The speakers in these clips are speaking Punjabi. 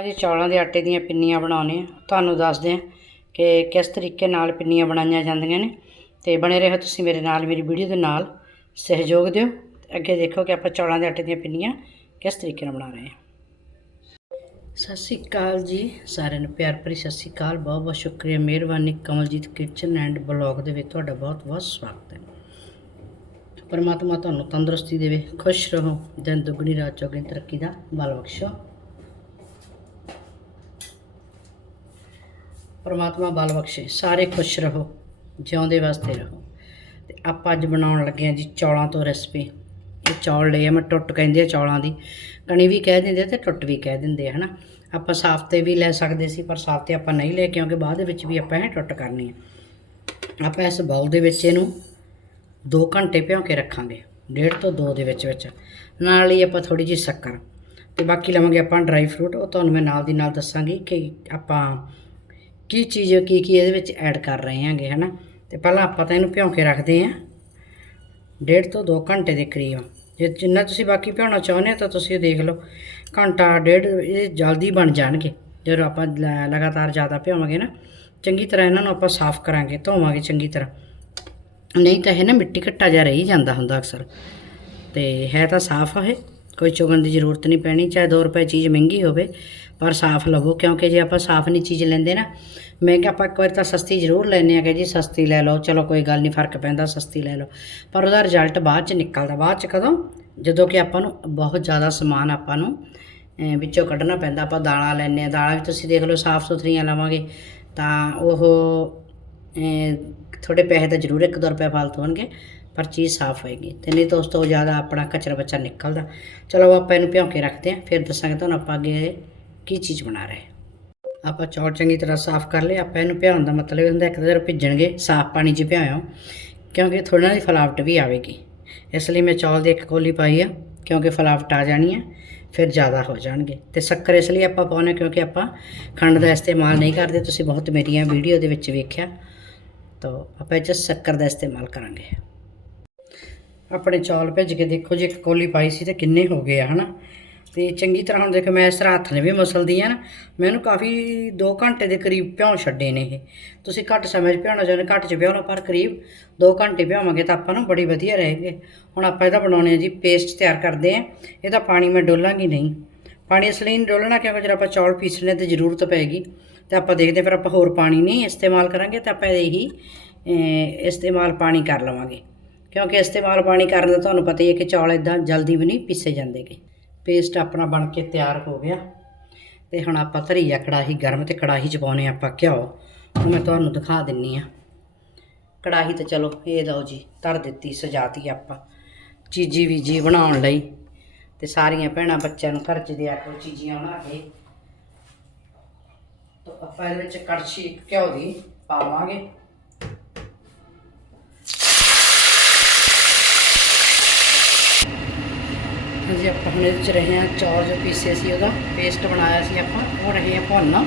ਅੱਜ ਚੌਲਾਂ ਦੇ ਆਟੇ ਦੀਆਂ ਪਿੰਨੀਆਂ ਬਣਾਉਣੇ ਆ ਤੁਹਾਨੂੰ ਦੱਸਦੇ ਆ ਕਿ ਕਿਸ ਤਰੀਕੇ ਨਾਲ ਪਿੰਨੀਆਂ ਬਣਾਈਆਂ ਜਾਂਦੀਆਂ ਨੇ। ਤੇ ਬਣੇ ਰਹੋ ਤੁਸੀਂ ਮੇਰੇ ਨਾਲ, ਮੇਰੀ ਵੀਡੀਓ ਦੇ ਨਾਲ। ਸਹਿਯੋਗ ਦਿਓ। ਤੇ ਅੱਗੇ ਦੇਖੋ ਕਿ ਆਪਾਂ ਚੌਲਾਂ ਦੇ ਆਟੇ ਦੀਆਂ ਪਿੰਨੀਆਂ ਕਿਸ ਤਰੀਕੇ ਨਾਲ ਬਣਾ ਰਹੇ ਹਾਂ। ਸਤਿ ਸ਼੍ਰੀ ਅਕਾਲ ਜੀ ਸਾਰਿਆਂ ਨੂੰ। ਪਿਆਰ ਭਰੀ ਸਤਿ ਸ਼੍ਰੀ ਅਕਾਲ। ਬਹੁਤ ਬਹੁਤ ਸ਼ੁਕਰੀਆ। ਮਿਹਰਬਾਨੀ ਕਮਲਜੀਤ ਕਿਚਨ ਐਂਡ ਬਲੌਗ ਦੇ ਵਿੱਚ ਤੁਹਾਡਾ ਬਹੁਤ ਬਹੁਤ ਸਵਾਗਤ ਹੈ। ਪਰਮਾਤਮਾ ਤੁਹਾਨੂੰ ਤੰਦਰੁਸਤੀ ਦੇਵੇ, ਖੁਸ਼ ਰਹੋ, ਦਿਨ ਦੁੱਗਣੀ ਰਾਤ ਚੌਗਣੀ ਤਰੱਕੀ ਦਾ ਬਲ ਬਖਸ਼ੋ। ਪਰਮਾਤਮਾ ਬਲ ਬਖਸ਼ੇ, ਸਾਰੇ ਖੁਸ਼ ਰਹੋ, ਜਿਉਂਦੇ ਵਾਸਤੇ ਰਹੋ। ਤੇ ਆਪਾਂ ਅੱਜ ਬਣਾਉਣ ਲੱਗੇ ਹਾਂ ਜੀ ਚੌਲਾਂ ਤੋਂ ਰੈਸਪੀ ਇਹ ਚੌਲ ਲਏ ਆ, ਮੈਂ ਟੁੱਟ ਕਹਿੰਦੇ ਆ ਚੌਲਾਂ ਦੀ। ਕਣੀ ਵੀ ਕਹਿ ਦਿੰਦੇ ਆ ਤੇ ਟੁੱਟ ਵੀ ਕਹਿ ਦਿੰਦੇ ਆ, ਹਨਾ? ਆਪਾਂ ਸਾਫ਼ ਤੇ ਵੀ ਲੈ ਸਕਦੇ ਸੀ, ਪਰ ਸਾਫ਼ ਤੇ ਆਪਾਂ ਨਹੀਂ ਲੈ ਕਿਉਂਕਿ ਬਾਅਦ ਦੇ ਵਿੱਚ ਵੀ ਆਪਾਂ ਇਹ ਟੁੱਟ ਕਰਨੀ ਆ। ਆਪਾਂ ਇਸ ਬਾਉਲ ਦੇ ਵਿੱਚ ਇਹਨੂੰ 2 ਘੰਟੇ ਭਿਉਂ ਕੇ ਰੱਖਾਂਗੇ, ਡੇਢ ਤੋਂ 2 ਦੇ ਵਿੱਚ ਵਿੱਚ। ਨਾਲ ਹੀ ਆਪਾਂ ਥੋੜੀ ਜਿਹੀ ਸ਼ੱਕਰ, ਤੇ ਬਾਕੀ ਲਵਾਂਗੇ ਆਪਾਂ ਡਰਾਈ ਫਰੂਟ, ਉਹ ਤੁਹਾਨੂੰ ਮੈਂ ਨਾਲ ਦੀ ਨਾਲ ਦੱਸਾਂਗੀ ਕਿ ਆਪਾਂ ਕੀ ਚੀਜ਼ ਕੀ ਕੀ ਇਹਦੇ ਵਿੱਚ ਐਡ ਕਰ ਰਹੇ ਹਾਂਗੇ, ਹਨਾ? ਤੇ ਪਹਿਲਾਂ ਆਪਾਂ ਤਾਂ ਇਹਨੂੰ ਭਿਉਂ ਕੇ ਰੱਖਦੇ ਆਂ ਡੇਢ ਤੋਂ 2 ਘੰਟੇ ਦੇ ਕਰੀਬ। ਜੇ ਜਿੰਨਾ ਤੁਸੀਂ ਬਾਕੀ ਭਿਉਣਾ ਚਾਹੁੰਦੇ ਹੋ ਤਾਂ ਤੁਸੀਂ ਦੇਖ ਲਓ। ਘੰਟਾ, ਡੇਢ, ਇਹ ਜਲਦੀ ਬਣ ਜਾਣਗੇ। ਜਦੋਂ ਆਪਾਂ ਲ- ਲਗਾਤਾਰ ਜ਼ਿਆਦਾ ਭਿਓਵਾਂਗੇ ਨਾ, ਚੰਗੀ ਤਰ੍ਹਾਂ ਇਹਨਾਂ ਨੂੰ ਆਪਾਂ ਸਾਫ਼ ਕਰਾਂਗੇ, ਧੋਵਾਂਗੇ ਚੰਗੀ ਤਰ੍ਹਾਂ। ਨਹੀਂ ਤਾਂ ਇਹ ਨਾ ਮਿੱਟੀ ਘੱਟਾ ਜਿਹਾ ਰਹੀ ਜਾਂਦਾ ਹੁੰਦਾ ਅਕਸਰ। ਤੇ ਹੈ ਤਾਂ ਸਾਫ਼ ਆ ਇਹ। ਕੋਈ ਚੁਗਣ ਦੀ ਜ਼ਰੂਰਤ ਨਹੀਂ ਪੈਣੀ ਚਾਹੇ 2 ਰੁਪਏ ਚੀਜ਼ ਮਹਿੰਗੀ ਹੋਵੇ ਪਰ ਸਾਫ਼ ਲਵੋ ਕਿਉਂਕਿ ਜੇ ਆਪਾਂ ਸਾਫ਼ ਨਹੀਂ ਚੀਜ਼ ਲੈਂਦੇ ਨਾ ਮਹਿੰਗਾ ਆਪਾਂ ਇੱਕ ਵਾਰ ਤਾਂ ਸਸਤੀ ਜ਼ਰੂਰ ਲੈਂਦੇ ਆ ਕਿ ਜੀ ਸਸਤੀ ਲੈ ਲਓ ਚਲੋ ਕੋਈ ਗੱਲ ਨਹੀਂ ਫ਼ਰਕ ਪੈਂਦਾ ਸਸਤੀ ਲੈ ਲਓ। ਪਰ ਉਹਦਾ ਰਿਜ਼ਲਟ ਬਾਅਦ ਚ ਨਿਕਲਦਾ ਬਾਅਦ ਚ ਕਦੋਂ? ਜਦੋਂ ਕਿ ਆਪਾਂ ਨੂੰ ਬਹੁਤ ਜ਼ਿਆਦਾ ਸਮਾਨ ਆਪਾਂ ਨੂੰ ਵਿੱਚੋਂ ਕੱਢਣਾ ਪੈਂਦਾ ਆਪਾਂ ਦਾਲਾਂ ਲੈਂਦੇ ਆ ਦਾਲਾਂ ਵੀ ਤੁਸੀਂ ਦੇਖ ਲਓ ਸਾਫ਼ ਸੁਥਰੀਆਂ ਲਵਾਂਗੇ ਤਾਂ ਉਹ ਅਹ, ਥੋੜੇ ਪੈਸੇ ਤਾਂ ਜ਼ਰੂਰ ਇੱਕ ਦੋ ਰੁਪਏ ਫਾਲਤੂ ਹੋਣਗੇ ਪਰ ਚੀਜ਼ ਸਾਫ਼ ਹੋਏਗੀ ਤੇ ਨਹੀਂ ਤਾਂ ਉਸ ਤੋਂ ਜ਼ਿਆਦਾ ਆਪਣਾ ਕਚਰਾ ਬੱਚਾ ਨਿਕਲਦਾ। ਚਲੋ ਆਪਾਂ ਇਹਨੂੰ ਭਿਉਂ ਕੇ ਰੱਖਦੇ ਹਾਂ, ਫਿਰ ਦੱਸਾਂਗੇ ਤੁਹਾਨੂੰ ਆਪਾਂ ਅੱਗੇ ਕੀ ਚੀਜ਼ ਬਣਾ ਰਹੇ ਆਪਾਂ ਚੌਲ ਚੰਗੀ ਤਰ੍ਹਾਂ ਸਾਫ਼ ਕਰ ਲਏ, ਆਪਾਂ ਇਹਨੂੰ ਭਿਉਣ ਦਾ ਮਤਲਬ ਇਹ ਹੁੰਦਾ ਇੱਕ ਤਰ੍ਹਾਂ ਭਿੱਜਣਗੇ, ਸਾਫ਼ ਪਾਣੀ 'ਚ ਭਿਆਇਓ ਕਿਉਂਕਿ ਥੋੜ੍ਹਾ ਜਿਹੀ ਫਲਾਵਟ ਵੀ ਆਵੇਗੀ। ਇਸ ਲਈ ਮੈਂ ਚੌਲ ਦੀ ਇੱਕ ਕੋਲੀ ਪਾਈ ਆ, ਕਿਉਂਕਿ ਫਲਾਵਟ ਆ ਜਾਣੀ ਹੈ ਫਿਰ ਜ਼ਿਆਦਾ ਹੋ ਜਾਣਗੇ। ਤੇ ਸ਼ੱਕਰ ਇਸ ਲਈ ਆਪਾਂ ਪਾਉਂਦੇ ਕਿਉਂਕਿ ਆਪਾਂ ਖੰਡ ਦਾ ਇਸਤੇਮਾਲ ਨਹੀਂ ਕਰਦੇ, ਤੁਸੀਂ ਬਹੁਤ ਮੇਰੀਆਂ ਵੀਡੀਓ ਦੇ ਵਿੱਚ ਵੇਖਿਆ। ਤਾਂ, ਆਪਾਂ ਇਹ 'ਚ ਸ਼ੱਕਰ ਦਾ ਇਸਤੇਮਾਲ ਕਰਾਂਗੇ। ਆਪਣੇ ਚੌਲ ਭਿੱਜ ਕੇ ਦੇਖੋ ਜੀ ਇੱਕ ਕੋਲੀ ਪਾਈ ਸੀ ਤੇ ਕਿੰਨੇ ਹੋ ਗਏ ਆ ਹਨਾ? ਤੇ ਚੰਗੀ ਤਰ੍ਹਾਂ ਹੁਣ ਦੇਖੋ ਮੈਂ ਇਸ ਤਰ੍ਹਾਂ ਹੱਥ ਨੇ ਵੀ ਮਸਲਦੀ ਆ ਨਾ ਮੈਂ ਇਹਨੂੰ ਕਾਫੀ 2 ਘੰਟੇ ਦੇ ਕਰੀਬ ਭਿਉਂ ਛੱਡੇ ਨੇ ਇਹ। ਤੁਸੀਂ ਘੱਟ ਸਮੇਂ 'ਚ ਭਿਉਣਾ ਚਾਹੁੰਦੇ ਘੱਟ 'ਚ ਭਿਉਣਾ ਪਰ ਕਰੀਬ 2 ਘੰਟੇ ਭਿਉਵਾਂਗੇ ਤਾਂ ਆਪਾਂ ਨੂੰ ਬੜੀ ਵਧੀਆ ਰਹੇਗੇ। ਹੁਣ ਆਪਾਂ ਇਹਦਾ ਬਣਾਉਣੇ ਆ ਜੀ ਪੇਸਟ ਤਿਆਰ ਕਰਦੇ ਆ। ਇਹਦਾ ਪਾਣੀ ਮੈਂ ਡੋਲਾਂਗੀ ਨਹੀਂ। ਪਾਣੀ ਇਸ ਲਈ ਨਹੀਂ ਡੋਲਣਾ ਕਿਉਂਕਿ ਜਦੋਂ ਆਪਾਂ ਚੌਲ ਪੀਸਣੇ ਤੇ ਜ਼ਰੂਰਤ ਪਏਗੀ ਤੇ ਆਪਾਂ ਦੇਖਦੇ ਫਿਰ ਆਪਾਂ ਹੋਰ ਪਾਣੀ ਨਹੀਂ ਇਸਤੇਮਾਲ ਕਰਾਂਗੇ ਤਾਂ ਆਪਾਂ ਇਹੀ ਅਹ, ਇਸਤੇਮਾਲ ਪਾਣੀ ਕਰ ਲਵਾਂਗੇ। ਕਿਉਂਕਿ ਇਸਤੇਮਾਲ ਪਾਣੀ ਕਰਨ ਦਾ ਤੁਹਾਨੂੰ ਪਤਾ ਹੀ ਹੈ ਕਿ ਚੌਲ ਇਦਾਂ ਜਲਦੀ ਵੀ ਨਹੀਂ ਪੀਸੇ ਜਾਂਦੇਗੇ। ਪੇਸਟ ਆਪਣਾ ਬਣ ਕੇ ਤਿਆਰ ਹੋ ਗਿਆ। ਤੇ ਹੁਣ ਆਪਾਂ ਧਰੀ ਆ ਕੜਾਹੀ ਗਰਮ ਤੇ ਕੜਾਹੀ 'ਚ ਪਾਉਣੇ ਆਪਾਂ ਘਿਓ। ਉਹ ਮੈਂ ਤੁਹਾਨੂੰ ਦਿਖਾ ਦਿੰਨੀ ਆ। ਕੜਾਹੀ ਤੇ ਚਲੋ ਇਹ ਲਓ ਜੀ, ਧਰ ਦਿੱਤੀ ਸਜਾਤੀ ਆਪਾਂ। ਚੀਜੀ ਵੀ ਜੀ ਬਣਾਉਣ ਲਈ। ਤੇ ਸਾਰੀਆਂ ਭੈਣਾਂ ਬੱਚਿਆਂ ਨੂੰ ਘਰ 'ਚ ਦਿਆ ਕਰੋ ਚੀਜ਼ੀਆਂ ਬਣਾ ਕੇ। ਤਾਂ ਆਪਾਂ ਇਹਦੇ ਵਿੱਚ ਕੜਛੀ ਇੱਕ ਘਿਓ ਦੀ ਪਾਵਾਂਗੇ। ਹਾਂਜੀ ਆਪਾਂ ਹੁਣ ਇਹਦੇ ਵਿੱਚ ਰਹੇ ਹਾਂ, ਚੌਲ ਜੋ ਪੀਸੇ ਸੀ ਉਹਦਾ ਪੇਸਟ ਬਣਾਇਆ ਸੀ ਆਪਾਂ, ਉਹ ਰਹੇ ਆ ਭੁੰਨ।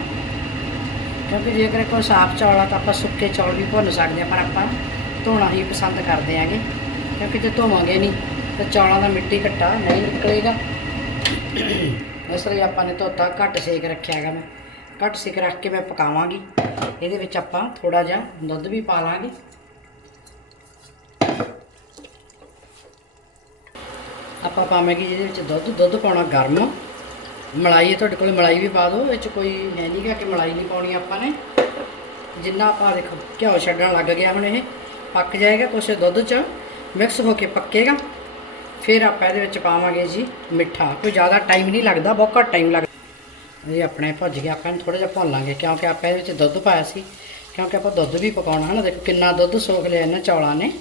ਕਿਉਂਕਿ ਜੇਕਰ ਕੋਈ ਸਾਫ਼ ਚੌਲ ਆ ਤਾਂ ਆਪਾਂ ਸੁੱਕੇ ਚੌਲ ਵੀ ਭੁੰਨ ਸਕਦੇ ਆ ਪਰ ਆਪਾਂ ਧੋਣਾ ਹੀ ਪਸੰਦ ਕਰਦੇ ਆਂਗੇ ਕਿਉਂਕਿ ਜੇ ਧੋਵਾਂਗੇ ਨਹੀਂ, ਤਾਂ ਚੌਲਾਂ ਦਾ ਮਿੱਟੀ ਘੱਟਾ ਨਹੀਂ ਨਿਕਲੇਗਾ। ਇਸ ਲਈ ਆਪਾਂ ਨੇ ਧੋਤਾ, ਘੱਟ ਸੇਕ ਰੱਖਿਆ ਹੈਗਾ ਮੈਂ। ਘੱਟ ਸੇਕ ਰੱਖ ਕੇ ਮੈਂ ਪਕਾਵਾਂਗੀ। ਇਹਦੇ ਵਿੱਚ ਆਪਾਂ ਥੋੜਾ ਜਿਹਾ ਦੁੱਧ ਵੀ ਪਾ ਲਾਂਗੇ। ਆਪਾਂ ਪਾਵਾਂਗੇ ਜਿਹਦੇ ਵਿੱਚ ਦੁੱਧ ਦੁੱਧ ਪਾਉਣਾ ਗਰਮ। ਮਲਾਈ ਹੈ, ਤੁਹਾਡੇ ਕੋਲ ਮਲਾਈ ਵੀ ਪਾ ਦਿਓ, ਇਹ 'ਚ ਕੋਈ ਹੈ ਨਹੀਂਗਾ ਕਿ ਮਲਾਈ ਨਹੀਂ ਪਾਉਣੀ ਆਪਾਂ ਨੇ। ਜਿੰਨਾ ਆਪਾਂ ਦੇਖੋ ਘਿਓ ਛੱਡਣ ਲੱਗ ਗਿਆ ਹੁਣ ਇਹ, ਪੱਕ ਜਾਏਗਾ ਕੁਛ ਦੁੱਧ 'ਚ ਮਿਕਸ ਹੋ ਕੇ ਪੱਕੇਗਾ। ਫਿਰ ਆਪਾਂ ਇਹਦੇ ਵਿੱਚ ਪਾਵਾਂਗੇ ਜੀ ਮਿੱਠਾ, ਕੋਈ ਜ਼ਿਆਦਾ ਟਾਈਮ ਨਹੀਂ ਲੱਗਦਾ, ਬਹੁਤ ਘੱਟ ਟਾਈਮ ਲੱਗਦਾ। ਇਹ ਆਪਣੇ ਭੁੱਜ ਗਿਆ, ਆਪਾਂ ਇਹਨੂੰ ਥੋੜਾ ਜਿਹਾ ਭੁੰਨ ਲਾਂਗੇ ਕਿਉਂਕਿ ਆਪਾਂ ਇਹਦੇ ਵਿੱਚ ਦੁੱਧ ਪਾਇਆ ਸੀ, ਕਿਉਂਕਿ ਆਪਾਂ ਦੁੱਧ ਵੀ ਪਕਾਉਣਾ ਹੈ ਨਾ, ਦੇਖੋ ਕਿੰਨਾ ਦੁੱਧ ਸੋਖ ਲਿਆ ਇਹਨਾਂ ਚੌਲਾਂ ਨੇ।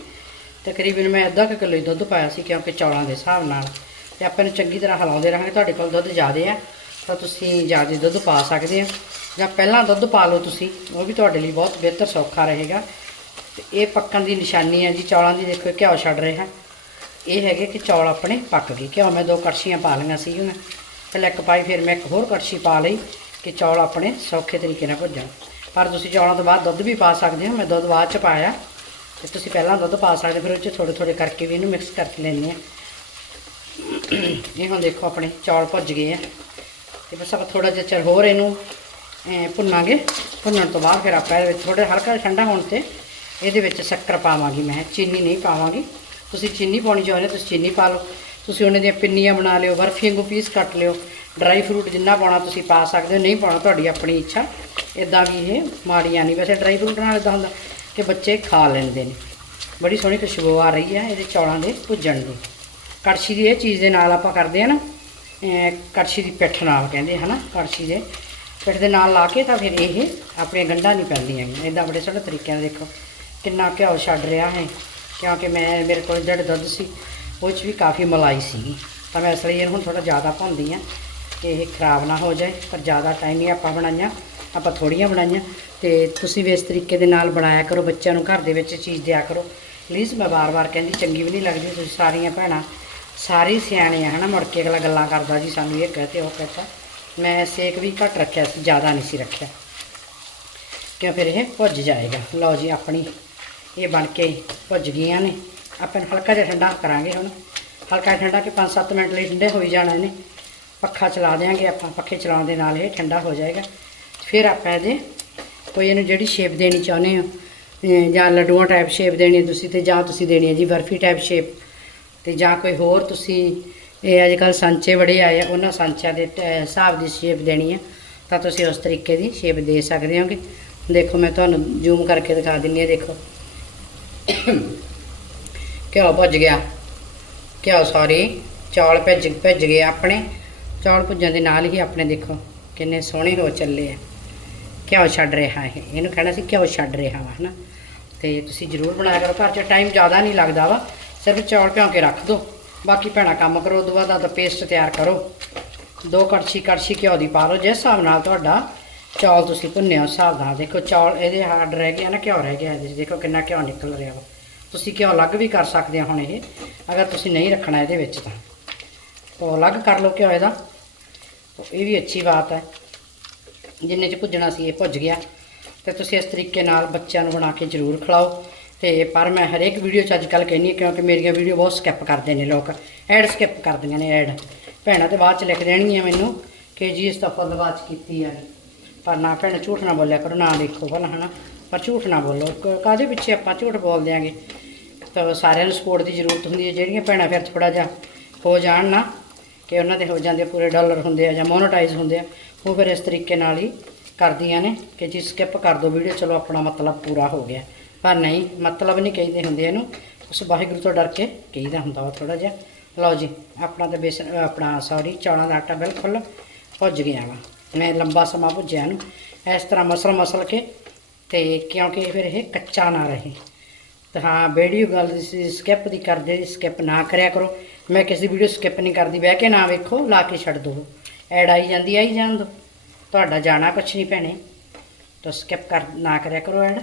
ਤਕਰੀਬਨ ਮੈਂ ਅੱਧਾ ਕੁ ਕਿਲੋ ਹੀ ਦੁੱਧ ਪਾਇਆ ਸੀ ਕਿਉਂਕਿ ਚੌਲਾਂ ਦੇ ਹਿਸਾਬ ਨਾਲ। ਤੇ ਆਪਾਂ ਇਹਨੂੰ ਚੰਗੀ ਤਰ੍ਹਾਂ ਹਿਲਾਉਂਦੇ ਰਹਾਂਗੇ, ਤੁਹਾਡੇ ਕੋਲ ਦੁੱਧ ਜ਼ਿਆਦਾ ਆ, ਤਾਂ ਤੁਸੀਂ ਜ਼ਿਆਦਾ ਦੁੱਧ ਪਾ ਸਕਦੇ ਹੋ। ਜਾਂ ਪਹਿਲਾਂ ਦੁੱਧ ਪਾ ਲਓ ਤੁਸੀਂ, ਉਹ ਵੀ ਤੁਹਾਡੇ ਲਈ ਬਹੁਤ ਬਿਹਤਰ ਸੌਖਾ ਰਹੇਗਾ। ਤੇ ਇਹ ਪੱਕਣ ਦੀ ਨਿਸ਼ਾਨੀ ਹੈ ਜੀ, ਚੌਲਾਂ ਦੀ ਦੇਖੋ, ਘਿਓ ਛੱਡ ਰਿਹਾ ਇਹ ਹੈਗੇ ਕਿ ਚੌਲ ਆਪਣੇ ਪੱਕ ਗਏ, ਘਿਓ ਮੈਂ ਦੋ ਕੜਛੀਆਂ ਪਾ ਲਈਆਂ ਸੀ ਮੈਂ ਪਹਿਲਾਂ ਇੱਕ ਪਾਈ, ਫਿਰ ਮੈਂ ਇੱਕ ਹੋਰ ਕੜਛੀ ਪਾ ਲਈ ਕਿ ਚੌਲ ਆਪਣੇ ਸੌਖੇ ਤਰੀਕੇ ਨਾਲ ਭੁੱਜਣ। ਪਰ ਤੁਸੀਂ ਚੌਲਾਂ ਤੋਂ ਬਾਅਦ ਦੁੱਧ ਵੀ ਪਾ ਸਕਦੇ ਹੋ, ਮੈਂ ਦੁੱਧ ਬਾਅਦ ਚ ਪਾਇਆ। ਤੇ ਤੁਸੀਂ ਪਹਿਲਾਂ ਦੁੱਧ ਪਾ ਸਕਦੇ, ਫਿਰ ਉਹ ਚ ਥੋੜੇ ਥੋੜੇ ਕਰਕੇ ਵੀ ਇਹਨੂੰ ਮਿਕਸ ਕਰਕੇ ਲੈਣੇ ਆ ਇਹ ਹੁਣ ਦੇਖੋ ਆਪਣੇ ਚੌਲ ਭੁੱਜ ਗਏ ਆ। ਤੇ ਬਸ ਆਪਾਂ ਥੋੜਾ ਜਿਹਾ ਚਿਰ ਹੋਰ ਇਹਨੂੰ ਭੁੰਨਾਂਗੇ। ਭੁੰਨਣ ਤੋਂ ਬਾਅਦ ਫਿਰ ਆਪਾਂ ਇਹਦੇ ਵਿੱਚ ਥੋੜਾ ਹਲਕਾ ਠੰਡਾ ਹੋਣ ਤੇ ਇਹਦੇ ਵਿੱਚ ਸ਼ੱਕਰ ਪਾਵਾਂਗੀ ਮੈਂ। ਚੀਨੀ ਨਹੀਂ ਪਾਵਾਂਗੀ। ਤੁਸੀਂ ਚੀਨੀ ਪਾਉਣੀ ਚਾਹੁੰਦੇ ਤੁਸੀਂ ਚੀਨੀ ਪਾ ਲਓ। ਤੁਸੀਂ ਉਹਨਾਂ ਦੀਆਂ ਪਿੰਨੀਆਂ ਬਣਾ ਲਿਓ, ਬਰਫੀ ਵਾਂਗੂ ਪੀਸ ਕੱਟ ਲਿਓ। ਡਰਾਈ ਫਰੂਟ ਜਿੰਨਾ ਪਾਉਣਾ ਤੁਸੀਂ ਪਾ ਸਕਦੇ ਹੋ, ਨਹੀਂ ਪਾਉਣਾ, ਤੁਹਾਡੀ ਆਪਣੀ ਇੱਛਾ। ਇਦਾਂ ਵੀ ਇਹ ਮਾੜੀਆਂ ਨਹੀਂ। ਵੈਸੇ ਡਰਾਈ ਫਰੂਟ ਨਾਲ ਇਦਾਂ ਹੁੰਦਾ। ਕਿ ਬੱਚੇ ਖਾ ਲੈਂਦੇ ਨੇ। ਬੜੀ ਸੋਹਣੀ ਖੁਸ਼ਬੂ ਆ ਰਹੀ ਹੈ ਇਹਦੇ ਚੌਲਾਂ ਦੇ ਭੁੱਜਣ ਦੀ। ਕੜਛੀ ਦੀ ਇਹ ਚੀਜ਼ ਦੇ ਨਾਲ ਆਪਾਂ ਕਰਦੇ ਆ ਨਾ ਕੜਛੀ ਦੀ ਪਿੱਠ ਨਾਲ ਕਹਿੰਦੇ ਹਨਾ, ਕੜਛੀ ਦੇ ਪਿੱਠ ਦੇ ਨਾਲ ਲਾ ਕੇ ਤਾਂ ਫਿਰ ਇਹ ਆਪਣੀਆਂ ਗੰਢਾਂ ਨਹੀਂ ਪੈਂਦੀਆਂ ਇਦਾਂ ਬੜੇ ਸੋਹਣੇ ਤਰੀਕੇ ਨਾਲ ਦੇਖੋ, ਕਿੰਨਾ ਘਿਓ ਛੱਡ ਰਿਹਾ ਹੈ। ਕਿਉਂਕਿ ਮੈਂ, ਮੇਰੇ ਕੋਲ ਜਿਹੜਾ ਦੁੱਧ ਸੀ, ਉਹ 'ਚ ਵੀ ਕਾਫੀ ਮਲਾਈ ਸੀਗੀ। ਤਾਂ ਮੈਂ ਇਸ ਲਈ ਇਹਨੂੰ ਹੁਣ ਥੋੜਾ ਜ਼ਿਆਦਾ ਭੁੰਨਦੀ ਆ ਕਿ ਇਹ ਖਰਾਬ ਨਾ ਹੋ ਜਾਏ, ਪਰ ਜ਼ਿਆਦਾ ਟਾਈਮ ਨਹੀਂ ਆਪਾਂ ਬਣਾਈਆਂ। ਆਪਾਂ ਥੋੜੀਆਂ ਬਣਾਈਆਂ ਤੇ ਤੁਸੀਂ ਵੀ ਇਸ ਤਰੀਕੇ ਦੇ ਨਾਲ ਬਣਾਇਆ ਕਰੋ, ਬੱਚਿਆਂ ਨੂੰ ਘਰ ਦੇ ਵਿੱਚ ਚੀਜ਼ ਦਿਆ ਕਰੋ। ਪਲੀਜ਼ ਮੈਂ ਵਾਰ-ਵਾਰ ਕਹਿੰਦੀ, ਚੰਗੀ ਵੀ ਨਹੀਂ ਲੱਗਦੀ, ਤੁਸੀਂ ਸਾਰੀਆਂ ਭੈਣਾਂ, ਸਾਰੇ ਸਿਆਣੇ ਆ ਹਨਾ, ਮੁੜ ਕੇ ਅਗਲਾ ਗੱਲਾਂ ਕਰਦਾ ਜੀ, ਸਾਨੂੰ ਇਹ ਕਹਤੇ ਉਹ ਕਹਤਾ, ਮੈਂ ਸੇਕ ਵੀ ਘੱਟ ਰੱਖਿਆ ਸੀ, ਜ਼ਿਆਦਾ ਨਹੀਂ ਸੀ ਰੱਖਿਆ। ਕਿਉਂ ਫਿਰ ਇਹ ਭੁੱਜ ਜਾਏਗਾ? ਲਓ ਜੀ, ਆਪਣੀ ਇਹ ਬਣ ਕੇ ਭੁੱਜ ਗਈਆਂ ਨੇ। ਆਪਾਂ ਹਲਕਾ ਜਿਹਾ ਠੰਡਾ ਕਰਾਂਗੇ ਹੁਣ। ਹਲਕਾ ਠੰਡਾ ਕਿ 5-7 ਮਿੰਟ ਲਈ ਠੰਡੇ ਹੋਈ ਜਾਣਾ ਨੇ ਪੱਖਾ ਚਲਾ ਦਿਆਂਗੇ ਆਪਾਂ, ਪੱਖੇ ਚਲਾਉਣ ਦੇ ਨਾਲ ਇਹ ਠੰਡਾ ਹੋ ਜਾਏਗਾ। ਫਿਰ ਆਪਾਂ ਇਹਦੇ ਕੋਈ ਇਹਨੂੰ ਜਿਹੜੀ ਸ਼ੇਪ ਦੇਣੀ ਚਾਹੁੰਦੇ ਹੋ ਜਾਂ ਲੱਡੂਆਂ ਟਾਈਪ ਸ਼ੇਪ ਦੇਣੀ ਹੈ ਤੁਸੀਂ ਤੇ ਜਾਂ ਤੁਸੀਂ ਦੇਣੀ ਹੈ ਜੀ ਬਰਫੀ ਟਾਈਪ ਸ਼ੇਪ ਤੇ ਜਾਂ ਕੋਈ ਹੋਰ ਤੁਸੀਂ, ਇਹ ਅੱਜ ਕੱਲ ਸਾਂਚੇ ਬੜੇ ਆਏ ਆ, ਉਹਨਾਂ ਸਾਂਚਿਆਂ ਦੇ ਟ- ਹਿਸਾਬ ਦੀ ਸ਼ੇਪ ਦੇਣੀ ਹੈ, ਤਾਂ ਤੁਸੀਂ ਉਸ ਤਰੀਕੇ ਦੀ ਸ਼ੇਪ ਦੇ ਸਕਦੇ ਹੋਗੇ। ਦੇਖੋ ਮੈਂ ਤੁਹਾਨੂੰ ਜ਼ੂਮ ਕਰਕੇ ਦਿਖਾ ਦਿੰਨੀ ਹਾਂ, ਦੇਖੋ। ਘਿਓ ਭੁੱਜ ਗਿਆ। ਘਿਓ ਸੌਰੀ ਚੌਲ ਭਿੱਜ ਭਿੱਜ ਗਏ ਆਪਣੇ। ਚੌਲ ਭੁੱਜਣ ਦੇ ਨਾਲ ਹੀ ਆਪਣੇ ਦੇਖੋ, ਕਿੰਨੇ ਸੋਹਣੇ ਹੋ ਚੱਲੇ ਆ। ਘਿਓ ਛੱਡ ਰਿਹਾ ਹੈ ਇਹਨੂੰ ਕਹਿਣਾ ਸੀ ਘਿਓ ਛੱਡ ਰਿਹਾ ਵਾ, ਹਨਾ? ਤੇ ਤੁਸੀਂ ਜ਼ਰੂਰ ਬਣਾਇਆ ਕਰੋ। ਘਰ 'ਚ ਟਾਈਮ ਜ਼ਿਆਦਾ ਨਹੀਂ ਲੱਗਦਾ ਵਾ। ਸਿਰਫ ਚੌਲ ਭਿਉਂ ਕੇ ਰੱਖ ਦਿਓ ਬਾਕੀ ਭੈਣਾ ਕੰਮ ਕਰੋ ਉਦੋਂ ਬਾਅਦ ਦਾ ਪੇਸਟ ਤਿਆਰ ਕਰੋ। ਦੋ ਕੜਛੀ ਕੜਛੀ ਘਿਓ ਦੀ ਪਾ ਲਓ। ਜਿਸ ਹਿਸਾਬ ਨਾਲ ਤੁਹਾਡਾ ਚੌਲ ਤੁਸੀਂ ਭੁੰਨਿਆ, ਉਸ ਹਿਸਾਬ ਨਾਲ। ਦੇਖੋ, ਚੌਲ ਇਹਦੇ ਹਾਰਡ ਰਹਿ ਗਿਆ ਨਾ, ਘਿਓ ਰਹਿ ਗਿਆ ਇਹਦੇ 'ਚ। ਦੇਖੋ ਕਿੰਨਾ ਘਿਓ ਨਿਕਲ ਰਿਹਾ ਵਾ। ਤੁਸੀਂ ਘਿਓ ਅਲੱਗ ਵੀ ਕਰ ਸਕਦੇ ਹੋ ਹੁਣ ਇਹ। ਅਗਰ ਤੁਸੀਂ ਨਹੀਂ ਰੱਖਣਾ ਇਹਦੇ ਵਿੱਚ ਤਾਂ। ਤਾਂ ਅਲੱਗ ਕਰ ਲਓ ਘਿਓ ਇਹਦਾ। ਇਹ ਵੀ ਅੱਛੀ ਬਾਤ ਹੈ। ਜਿੰਨੇ ਚ ਭੁੱਜਣਾ ਸੀ, ਇਹ ਭੁੱਜ ਗਿਆ। ਤੇ ਤੁਸੀਂ ਇਸ ਤਰੀਕੇ ਨਾਲ ਬੱਚਿਆਂ ਨੂੰ ਬਣਾ ਕੇ ਜ਼ਰੂਰ ਖਿਲਾਓ। ਤੇ ਪਰ ਮੈਂ ਹਰੇਕ ਵੀਡੀਓ 'ਚ ਅੱਜ ਕੱਲ੍ਹ ਕਹਿੰਦੀ ਹਾਂ, ਕਿਉਂਕਿ ਮੇਰੀਆਂ ਵੀਡੀਓ ਬਹੁਤ ਸਕਿਪ ਕਰਦੇ ਨੇ ਲੋਕ। ਐਡ ਸਕਿਪ ਕਰਦੀਆਂ ਨੇ ਐਡ ਭੈਣਾਂ ਤੇ ਬਾਅਦ 'ਚ ਲਿਖ ਦੇਣਗੀਆਂ ਮੈਨੂੰ ਕਿ ਜੀ ਇਸ ਤਾਂ ਫੁੱਲ ਬਾਅਦ 'ਚ ਕੀਤੀ ਆ ਪਰ ਨਾ ਭੈਣ, ਝੂਠ ਨਾ ਬੋਲਿਆ ਕਰੋ, ਨਾ ਦੇਖੋ ਭਲਾ, ਹਨਾ? ਪਰ ਝੂਠ ਨਾ ਬੋਲੋ। ਕ- ਕਾਹਦੇ ਪਿੱਛੇ ਆਪਾਂ ਝੂਠ ਬੋਲ ਦਿਆਂਗੇ? ਤਾਂ ਸਾਰਿਆਂ ਨੂੰ ਸਪੋਰਟ ਦੀ ਜ਼ਰੂਰਤ ਹੁੰਦੀ ਹੈ। ਜਿਹੜੀਆਂ ਭੈਣਾਂ ਫਿਰ ਥੋੜਾ ਜਿਹਾ ਹੋ ਜਾਣ ਨਾ, ਕਿ ਉਹਨਾਂ ਦੇ ਹੋ ਜਾਂਦੇ ਪੂਰੇ ਡਾਲਰ ਹੁੰਦੇ ਆ ਜਾਂ ਮੋਨੋਟਾਈਜ਼ ਹੁੰਦੇ ਆ ਉਹ ਫਿਰ ਇਸ ਤਰੀਕੇ ਨਾਲ ਹੀ ਕਰਦੀਆਂ ਨੇ ਕਿ ਜੀ ਸਕਿਪ ਕਰ ਦਿਓ ਵੀਡੀਓ, ਚਲੋ ਆਪਣਾ ਮਤਲਬ ਪੂਰਾ ਹੋ ਗਿਆ। ਪਰ ਨਹੀਂ, ਮਤਲਬ ਨਹੀਂ ਕਹਿੰਦੇ ਹੁੰਦੇ ਇਹਨੂੰ। ਉਸ ਵਾਹਿਗੁਰੂ ਤੋਂ ਡਰ ਕੇ ਕਹੀਦਾ ਹੁੰਦਾ ਵਾ ਥੋੜਾ ਜਿਹਾ। ਲਓ ਜੀ, ਆਪਣਾ ਤਾਂ ਬੇਸਨ ਆਪਣਾ ਸੌਰੀ ਚੌਲਾਂ ਦਾ ਆਟਾ ਬਿਲਕੁਲ ਭੁੱਜ ਗਿਆ ਵਾ। ਮੈਂ ਲੰਬਾ ਸਮਾਂ ਭੁੱਜਿਆ ਇਹਨੂੰ। ਇਸ ਤਰ੍ਹਾਂ ਮਸਲ ਮਸਲ ਕੇ ਤੇ ਕਿਉਂਕਿ ਫਿਰ ਇਹ ਕੱਚਾ ਨਾ ਰਹੇ। ਤਾਂ ਹਾਂ ਵੀਡੀਓ ਗੱਲ ਸਕਿਪ ਦੀ ਕਰਦੇ ਸਕਿਪ ਨਾ ਕਰਿਆ ਕਰੋ। ਮੈਂ ਕਿਸੇ ਦੀ ਵੀਡੀਓ ਸਕਿਪ ਨਹੀਂ ਕਰਦੀ, ਬਹਿ ਕੇ ਨਾ ਵੇਖੋ, ਲਾ ਕੇ ਛੱਡ ਦੋ। ਐਡ ਆਈ ਜਾਂਦੀ, ਆਈ ਜਾਣ ਦੋ। ਤੁਹਾਡਾ ਜਾਣਾ ਕੁਛ ਨਹੀਂ ਭੈਣੇ। ਤਾਂ ਸਕਿਪ ਕਰ, ਨਾ ਕਰਿਆ ਕਰੋ ਐਡ।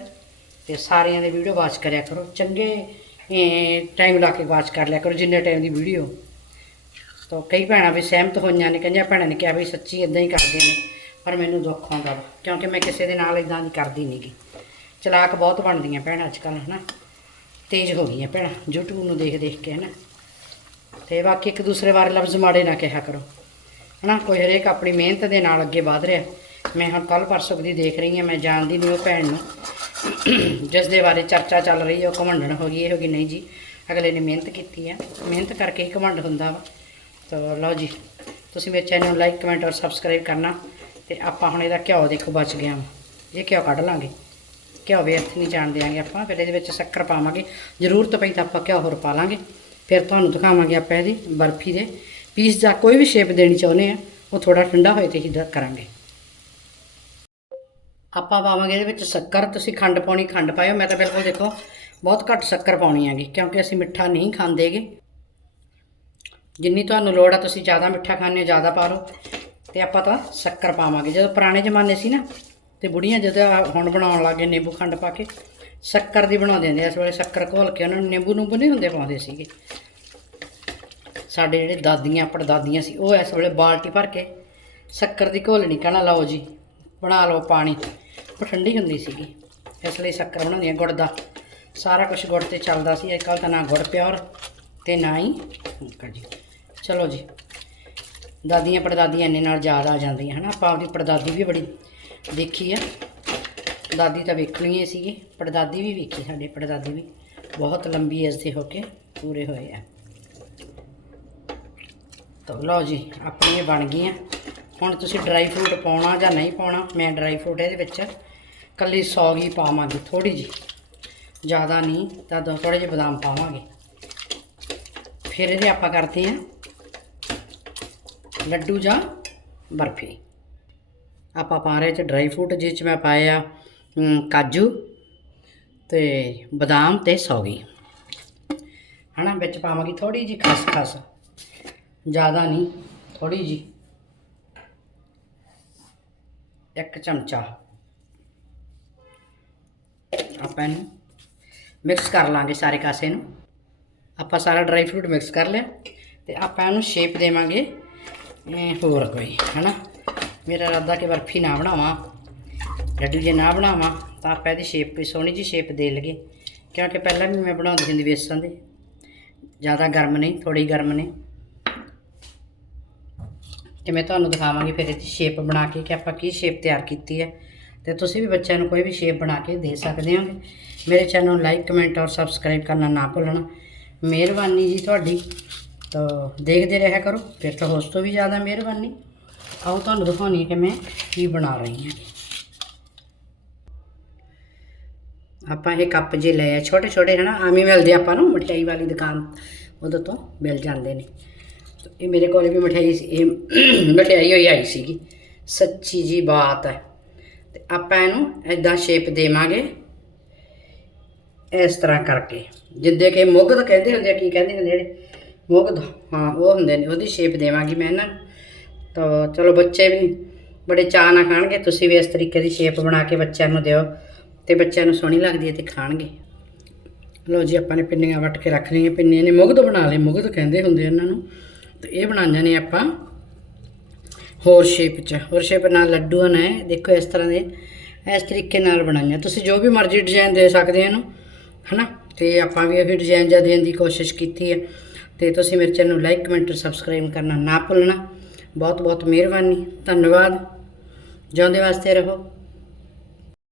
ਤੇ ਸਾਰਿਆਂ ਦੇ ਵੀਡੀਓ ਵਾਚ ਕਰਿਆ ਕਰੋ। ਚੰਗੇ ਟਾਈਮ ਲਾ ਕੇ ਵਾਚ ਕਰ ਲਿਆ ਕਰੋ, ਜਿੰਨੇ ਟਾਈਮ ਦੀ ਵੀਡੀਓ। ਤਾਂ ਕਈ ਭੈਣਾਂ ਵੀ ਸਹਿਮਤ ਹੋਈਆਂ ਨੇ ਕਹਿੰਦੀਆਂ ਭੈਣਾਂ ਨੇ ਕਿਹਾ ਵੀ ਸੱਚੀ ਇਦਾਂ ਹੀ ਕਰਦੇ ਨੇ, ਪਰ ਮੈਨੂੰ ਦੁੱਖ ਆਉਂਦਾ ਵਾ, ਕਿਉਂਕਿ ਮੈਂ ਕਿਸੇ ਦੇ ਨਾਲ ਇਦਾਂ ਦੀ ਕਰਦੀ ਨਹੀਂਗੀ ਚਲਾਕ ਬਹੁਤ ਬਣਦੀਆਂ ਭੈਣਾਂ ਅੱਜ ਕੱਲ੍ਹ, ਹਨਾ। ਤੇਜ਼ ਹੋ ਗਈਆਂ ਭੈਣਾਂ, YouTube ਨੂੰ ਦੇਖ ਦੇਖ ਕੇ, ਹਨਾ। ਤੇ ਬਾਕੀ ਇੱਕ ਦੂਸਰੇ ਬਾਰੇ ਲਫ਼ਜ਼ ਮਾੜੇ ਨਾ ਕਿਹਾ ਕਰੋ। ਹਨਾ, ਕੋਈ ਹਰੇਕ ਆਪਣੀ ਮਿਹਨਤ ਦੇ ਨਾਲ ਅੱਗੇ ਵਧ ਰਿਹਾ। ਮੈਂ ਹੁਣ ਕੱਲ ਪਰਸੋਂ ਦੀ ਦੇਖ ਰਹੀ ਹਾਂ, ਮੈਂ ਜਾਣਦੀ ਨਹੀਂ ਉਹ ਭੈਣ ਨੂੰ। ਜਿਸ ਦੇ ਬਾਰੇ ਚਰਚਾ ਚੱਲ ਰਹੀ ਹੈ, ਉਹ ਘਮੰਡਣ ਹੋ ਗਈ, ਇਹ ਹੋ ਗਈ ਨਹੀਂ ਜੀ, ਅਗਲੇ ਨੇ ਮਿਹਨਤ ਕੀਤੀ ਆ। ਮਿਹਨਤ ਕਰਕੇ ਹੀ ਘਮੰਡ ਹੁੰਦਾ ਵਾ। ਤਾਂ ਲਓ ਜੀ, ਤੁਸੀਂ ਮੇਰੇ ਚੈਨਲ ਨੂੰ ਲਾਈਕ, ਕਮੈਂਟ ਔਰ ਸਬਸਕ੍ਰਾਈਬ ਕਰਨਾ ਤੇ ਆਪਾਂ ਹੁਣ ਇਹਦਾ ਘਿਓ ਦੇਖੋ ਬਚ ਗਿਆ ਵਾ। ਇਹ ਘਿਓ ਕੱਢ ਲਾਂਗੇ। ਘਿਓ ਵੇਰਥ ਨਹੀਂ ਜਾਣ ਦਿਆਂਗੇ ਆਪਾਂ ਫਿਰ ਇਹਦੇ ਵਿੱਚ ਸ਼ੱਕਰ ਪਾਵਾਂਗੇ। ਜ਼ਰੂਰਤ ਪਈ ਤਾਂ ਆਪਾਂ ਘਿਓ ਹੋਰ ਪਾ ਲਾਂਗੇ। ਫਿਰ ਤੁਹਾਨੂੰ ਦਿਖਾਵਾਂਗੇ ਆਪਾਂ ਇਹਦੀ ਬਰਫੀ ਦੇ ਪੀਸ ਜਾਂ ਕੋਈ ਵੀ ਸ਼ੇਪ ਦੇਣੀ ਚਾਹੁੰਦੇ ਆ, ਉਹ ਥੋੜਾ ਠੰਡਾ ਹੋਏ ਤੇ ਹੀ ਕਰਾਂਗੇ। ਆਪਾਂ ਪਾਵਾਂਗੇ ਇਹਦੇ ਵਿੱਚ ਸ਼ੱਕਰ, ਤੁਸੀਂ ਖੰਡ ਪਾਉਣੀ, ਖੰਡ ਪਾਇਓ। ਮੈਂ ਤਾਂ ਬਿਲਕੁਲ ਦੇਖੋ, ਬਹੁਤ ਘੱਟ ਸ਼ੱਕਰ ਪਾਉਣੀ ਹੈਗੀ, ਕਿਉਂਕਿ ਅਸੀਂ ਮਿੱਠਾ ਨਹੀਂ ਖਾਂਦੇਗੇ। ਜਿੰਨੀ ਤੁਹਾਨੂੰ ਲੋੜ ਆ, ਤੁਸੀਂ ਜ਼ਿਆਦਾ ਮਿੱਠਾ ਖਾਂਦੇ ਹੋ, ਜ਼ਿਆਦਾ ਪਾ ਲਓ। ਤੇ ਆਪਾਂ ਤਾਂ ਸ਼ੱਕਰ ਪਾਵਾਂਗੇ। ਜਦੋਂ ਪੁਰਾਣੇ ਜ਼ਮਾਨੇ ਸੀ ਨਾ, ਤੇ ਬੁੜੀਆਂ ਜਦੋਂ ਹੁਣ ਬਣਾਉਣ ਲੱਗੇ ਨਿੰਬੂ ਖੰਡ ਪਾ ਕੇ ਸ਼ੱਕਰ ਦੀ ਬਣਾਉਂਦੇ ਹੁੰਦੇ ਇਸ ਵੇਲੇ ਸ਼ੱਕਰ ਘੋਲ ਕੇ ਉਹਨਾਂ ਨੂੰ ਨਿੰਬੂ ਨੂੰਬੂ ਨਹੀਂ ਹੁੰਦੇ ਪਾਉਂਦੇ ਸੀਗੇ। ਸਾਡੇ ਜਿਹੜੇ ਦਾਦੀਆਂ, ਪੜਦਾਦੀਆਂ ਸੀ, ਉਹ ਇਸ ਵੇਲੇ ਬਾਲਟੀ ਭਰ ਕੇ ਸ਼ੱਕਰ ਦੀ ਘੋਲਣੀ ਕਹਿਣਾ ਲਓ ਜੀ, ਬਣਾ ਲਓ ਪਾਣੀ। ਉਹ ਠੰਡੀ ਹੁੰਦੀ ਸੀਗੀ, ਇਸ ਲਈ ਸ਼ੱਕਰ ਬਣਾਉਂਦੀਆਂ, ਗੁੜ ਦਾ ਸਾਰਾ ਕੁਝ ਗੁੜ ਤੇ ਚੱਲਦਾ ਸੀ ਅੱਜ ਕੱਲ੍ਹ ਤਾਂ ਨਾ ਗੁੜ ਪਿਓਰ ਤੇ ਨਾ ਹੀ ਹੁੱਕਾ ਜੀ। ਚਲੋ ਜੀ ਦਾਦੀਆਂ ਪੜਦਾਦੀਆਂ ਇੰਨੇ ਨਾਲ ਯਾਦ ਆ ਜਾਂਦੀਆਂ, ਹਨਾ? ਆਪਾਂ ਆਪਦੀ ਪੜਦਾਦੀ ਵੀ ਬੜੀ ਦੇਖੀ ਆ। ਦਾਦੀ ਤਾਂ ਵੇਖਣੀ ਹੀ ਸੀਗੀ ਪੜਦਾਦੀ ਵੀ ਵੇਖੀ ਸਾਡੇ, ਪੜਦਾਦੀ ਵੀ। ਬਹੁਤ ਲੰਬੀ ਏਜ ਦੇ ਹੋ ਕੇ ਪੂਰੇ ਹੋਏ ਆ। ਤਾਂ ਲਓ ਜੀ ਆਪਣੀ ਇਹ ਬਣ ਗਈਆਂ। ਹੁਣ ਤੁਸੀਂ ਡਰਾਈ ਫਰੂਟ ਪਾਉਣਾ ਜਾਂ ਨਹੀਂ ਪਾਉਣਾ, ਮੈਂ ਡਰਾਈ ਫਰੂਟ ਇਹਦੇ ਵਿੱਚ ਕੱਲੀ ਸੌਗੀ ਪਾਵਾਂਗੀ ਥੋੜੀ ਜੀ ਜ਼ਿਆਦਾ ਨਹੀਂ, ਤਾਂ ਦੋ ਥੋੜੇ ਜਿਹੇ ਬਦਾਮ ਪਾਵਾਂਗੇ। ਫਿਰ ਇਹਦੇ ਆਪਾਂ ਕਰਦੇ ਹਾਂ ਲੱਡੂ ਜਾਂ ਬਰਫੀ। ਆਪਾਂ ਪਾ ਰਹੇ ਚ ਡਰਾਈ ਫਰੂਟ ਜਿਸ ਚ ਮੈਂ ਪਾਇਆ ਕਾਜੂ ਤੇ ਬਦਾਮ ਤੇ ਸੌਗੀ। ਹਨਾ, ਵਿੱਚ ਪਾਵਾਂਗੀ ਥੋੜੀ ਜੀ ਖਸਖਸ ਜ਼ਿਆਦਾ ਨਹੀਂ ਥੋੜੀ ਜੀ ਇੱਕ ਚਮਚਾ। ਆਪਾਂ ਇਹਨੂੰ ਮਿਕਸ ਕਰ ਲਾਂਗੇ ਸਾਰੇ ਕਾਸੇ ਨੂੰ। ਆਪਾਂ ਸਾਰਾ ਡਰਾਈ ਫਰੂਟ ਮਿਕਸ ਕਰ ਲਿਆ ਤੇ ਆਪਾਂ ਇਹਨੂੰ ਸ਼ੇਪ ਦੇਵਾਂਗੇ ਹੋਰ ਕੋਈ, ਹਨਾ। ਮੇਰਾ ਇਰਾਦਾ ਕਿ ਬਰਫੀ ਨਾ ਬਣਾਵਾਂ। ਲੱਡੂ ਜੇ ਨਾ ਬਣਾਵਾਂ, ਤਾਂ ਆਪਾਂ ਇਹਦੀ ਸ਼ੇਪ ਕੋਈ ਸੋਹਣੀ ਜੀ ਸ਼ੇਪ ਦੇ ਲਈਏ। ਕਿਉਂਕਿ ਪਹਿਲਾਂ ਵੀ ਮੈਂ ਬਣਾਉਂਦੀ ਹੁੰਦੀ ਵੇਸਣ ਦੇ। ਜ਼ਿਆਦਾ ਗਰਮ ਨਹੀਂ ਥੋੜੀ ਗਰਮ ਨੇ ਤੇ ਮੈਂ ਤੁਹਾਨੂੰ ਦਿਖਾਵਾਂਗੀ ਫਿਰ ਇਹਦੀ ਸ਼ੇਪ ਬਣਾ ਕੇ ਕਿ ਆਪਾਂ ਕੀ ਸ਼ੇਪ ਤਿਆਰ ਕੀਤੀ ਹੈ। ਤੇ ਤੁਸੀਂ ਵੀ ਬੱਚਿਆਂ ਨੂੰ ਕੋਈ ਵੀ ਸ਼ੇਪ ਬਣਾ ਕੇ ਦੇ ਸਕਦੇ ਹੋ ਮੇਰੇ ਚੈਨਲ ਨੂੰ ਲਾਈਕ ਕਮੈਂਟ ਔਰ ਸਬਸਕ੍ਰਾਈਬ ਕਰਨਾ ਨਾ ਭੁੱਲਣਾ। ਮਿਹਰਬਾਨੀ ਜੀ ਤੁਹਾਡੀ। ਤਾਂ ਦੇਖਦੇ ਰਿਹਾ ਕਰੋ, ਫਿਰ ਤਾਂ ਉਸ ਤੋਂ ਵੀ ਜ਼ਿਆਦਾ ਮਿਹਰਬਾਨੀ। ਆਓ ਤੁਹਾਨੂੰ ਦਿਖਾਉਣੀ ਕਿ ਮੈਂ ਕੀ ਬਣਾ ਰਹੀ ਹਾਂ। ਆਪਾਂ ਇਹ ਕੱਪ ਜੇ ਲਏ ਆ ਛੋਟੇ ਛੋਟੇ ਹਨਾ, ਆਵੇਂ ਮਿਲਦੇ ਆਪਾਂ ਨੂੰ, ਮਠਿਆਈ ਵਾਲੀ ਦੁਕਾਨ ਉਦੋਂ ਤੋਂ ਮਿਲ ਜਾਂਦੇ ਨੇ। ਤੇ ਇਹ ਮੇਰੇ ਕੋਲ ਵੀ ਮਠਿਆਈ ਸੀ, ਇਹ ਮਠਿਆਈ ਹੋਈ ਆਈ ਸੀਗੀ। ਸੱਚੀ ਜੀ ਬਾਤ ਹੈ। ਤੇ ਆਪਾਂ ਇਹਨੂੰ ਐਦਾਂ ਸ਼ੇਪ ਦੇਵਾਂਗੇ, ਇਸ ਤਰ੍ਹਾਂ ਕਰਕੇ। ਜਿੱਦੇ ਕਿ ਮੁਗਧ ਕਹਿੰਦੇ ਹੁੰਦੇ ਆ, ਕੀ ਕਹਿੰਦੇ ਹੁੰਦੇ ਜਿਹੜੇ? ਮੁਗਧ, ਹਾਂ, ਉਹ ਹੁੰਦੇ ਨੇ, ਉਹਦੀ ਸ਼ੇਪ ਦੇਵਾਂਗੀ ਮੈਂ ਇਹਨਾਂ ਨੂੰ। ਤਾਂ ਚਲੋ ਬੱਚੇ ਵੀ ਬੜੇ ਚਾਅ ਨਾਲ ਖਾਣਗੇ, ਤੁਸੀਂ ਵੀ ਇਸ ਤਰੀਕੇ ਦੀ ਸ਼ੇਪ ਬਣਾ ਕੇ ਬੱਚਿਆਂ ਨੂੰ ਦਿਓ। ਤੇ ਬੱਚਿਆਂ ਨੂੰ ਸੋਹਣੀ ਲੱਗਦੀ ਹੈ ਤੇ ਖਾਣਗੇ। ਲੋ ਜੀ, ਆਪਾਂ ਨੇ ਪਿੰਨੀਆਂ ਵੱਟ ਕੇ ਰੱਖ ਲਈਆਂ। ਪਿੰਨੀਆਂ ਨੇ ਮੁਗਧ ਬਣਾ ਲਏ। ਮੁਗਧ ਕਹਿੰਦੇ ਹੁੰਦੇ ਇਹਨਾਂ ਨੂੰ। ਤੇ ਇਹ ਬਣਾਈਆਂ ਨੇ ਆਪਾਂ ਹੋਰ ਸ਼ੇਪ 'ਚ। ਹੋਰ ਸ਼ੇਪ ਨਾਲ ਲੱਡੂਆਂ ਨੇ, ਦੇਖੋ ਇਸ ਤਰ੍ਹਾਂ ਦੇ, ਇਸ ਤਰੀਕੇ ਨਾਲ ਬਣਾਈਆਂ। ਤੁਸੀਂ ਜੋ ਵੀ ਮਰਜ਼ੀ ਡਿਜ਼ਾਈਨ ਦੇ ਸਕਦੇ ਹੋ ਇਹਨੂੰ, ਹਨਾ? ਤੇ ਆਪਾਂ ਵੀ ਇਹ ਡਿਜ਼ਾਈਨ ਜਾਂ ਦੇਣ ਦੀ ਕੋਸ਼ਿਸ਼ ਕੀਤੀ ਹੈ ਤੇ ਤੁਸੀਂ ਮੇਰੇ ਚੈਨਲ ਨੂੰ ਲਾਈਕ ਕਮੈਂਟ ਸਬਸਕ੍ਰਾਈਬ ਕਰਨਾ ਨਾ ਭੁੱਲਣਾ। ਬਹੁਤ ਬਹੁਤ ਮਿਹਰਬਾਨੀ। ਧੰਨਵਾਦ। ਜਿਉਂਦੇ ਵਾਸਤੇ ਰਹੋ।